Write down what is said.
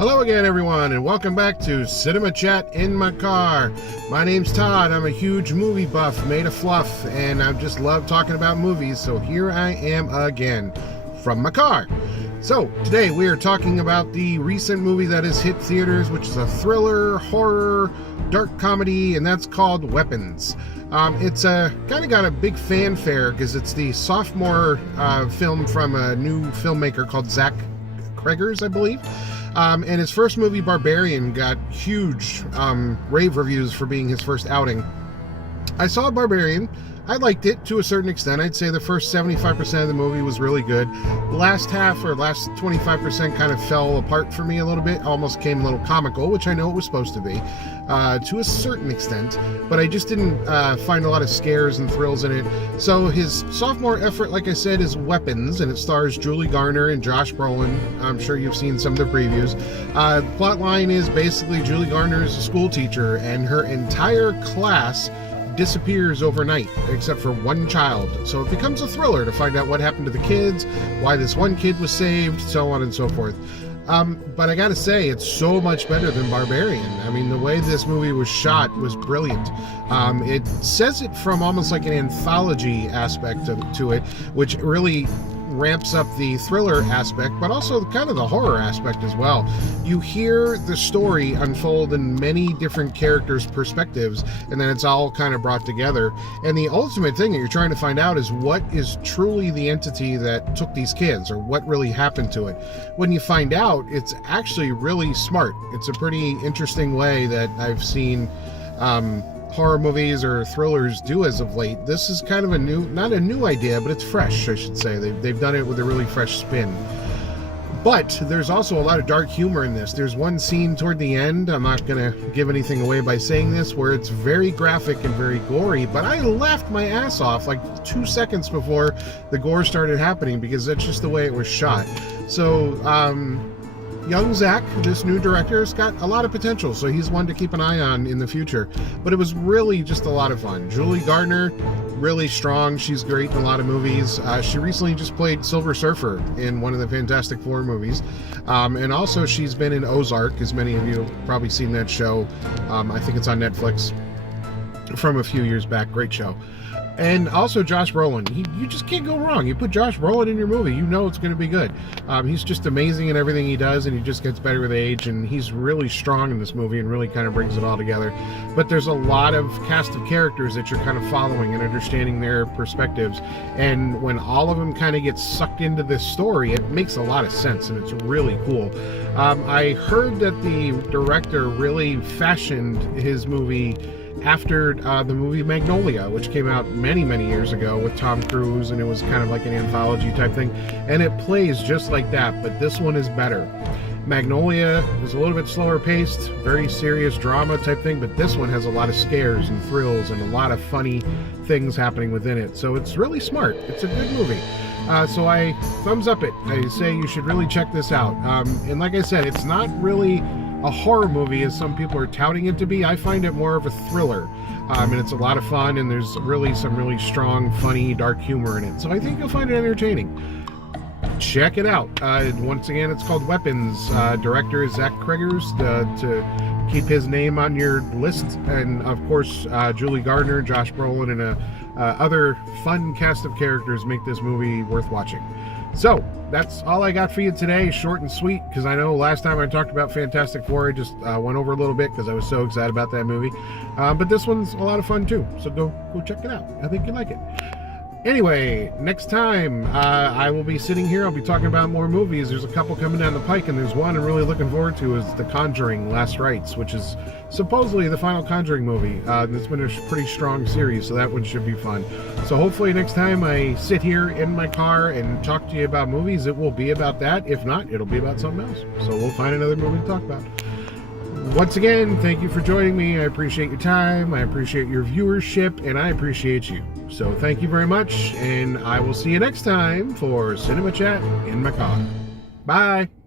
Hello again, everyone, and welcome back to Cinema Chat in my car. My name's Todd. I'm a huge movie buff made of fluff, and I just love talking about movies, so here I am again from my car. So, today we are talking about the recent movie that has hit theaters, which is a thriller, horror, dark comedy, and that's called Weapons. It's kind of got a big fanfare because it's the sophomore film from a new filmmaker called Zach Cregger's, I believe. And his first movie, Barbarian, got huge rave reviews for being his first outing. I saw Barbarian. I liked it to a certain extent. I'd say the first 75% of the movie was really good. The last half, or last 25%, kind of fell apart for me a little bit. Almost came a little comical, which I know it was supposed to be, to a certain extent. But I just didn't find a lot of scares and thrills in it. So his sophomore effort, like I said, is Weapons, and it stars Julie Garner and Josh Brolin. I'm sure you've seen some of the previews. The plot line is basically Julie Garner is a school teacher, and her entire class disappears overnight, except for one child. So it becomes a thriller to find out what happened to the kids, why this one kid was saved, so on and so forth. But I gotta say, it's so much better than Barbarian. I mean, the way this movie was shot was brilliant. It says it from almost like an anthology aspect to it, which really ramps up the thriller aspect, but also kind of the horror aspect as well. You hear the story unfold in many different characters' perspectives, and then it's all kind of brought together. And the ultimate thing that you're trying to find out is what is truly the entity that took these kids, or what really happened to it. When you find out, it's actually really smart. It's a pretty interesting way that I've seen horror movies or thrillers do as of late. This is kind of a new, not a new idea, but it's fresh, I should say. They've done it with a really fresh spin. But there's also a lot of dark humor in this. There's one scene toward the end, I'm not going to give anything away by saying this, where it's very graphic and very gory, but I laughed my ass off like 2 seconds before the gore started happening, because that's just the way it was shot. So, young Zach, this new director, has got a lot of potential, so he's one to keep an eye on in the future. But it was really just a lot of fun. Julie Garner, really strong. She's great in a lot of movies. She recently just played Silver Surfer in one of the Fantastic Four movies. And also she's been in Ozark, as many of you have probably seen that show. I think it's on Netflix from a few years back. Great show. And also Josh Brolin. You just can't go wrong. You put Josh Brolin in your movie, you know it's going to be good. He's just amazing in everything he does, and he just gets better with age, and he's really strong in this movie and really kind of brings it all together. But there's a lot of cast of characters that you're kind of following and understanding their perspectives, and when all of them kind of get sucked into this story, it makes a lot of sense, and it's really cool. I heard that the director really fashioned his movie after the movie Magnolia, which came out many years ago with Tom Cruise, and it was kind of like an anthology type thing, and it plays just like that, but this one is better. Magnolia is a little bit slower paced, very serious drama type thing, but this one has a lot of scares and thrills and a lot of funny things happening within it, so it's really smart. It's a good movie. So I thumbs up it. I say you should really check this out. And like I said, it's not really a horror movie as some people are touting it to be. I find it more of a thriller, and it's a lot of fun, and there's really some really strong, funny, dark humor in it, so I think you'll find it entertaining. Check it out. Once again, it's called Weapons. Director is Zach Cregger's, to keep his name on your list, and of course Julie Garner, Josh Brolin, and other fun cast of characters make this movie worth watching. So that's all I got for you today, short and sweet, because I know last time I talked about Fantastic Four, I just went over a little bit because I was so excited about that movie. But this one's a lot of fun too, so go check it out. I think you'll like it. Anyway, next time I will be sitting here, I'll be talking about more movies. There's a couple coming down the pike, and there's one I'm really looking forward to, is The Conjuring Last Rites, which is supposedly the final Conjuring movie. It's been a pretty strong series, so that one should be fun. So hopefully next time I sit here in my car and talk to you about movies, it will be about that. If not, it'll be about something else. So we'll find another movie to talk about. Once again, thank you for joining me. I appreciate your time, I appreciate your viewership, and I appreciate you. So thank you very much, and I will see you next time for Cinema Chat in my car. Bye!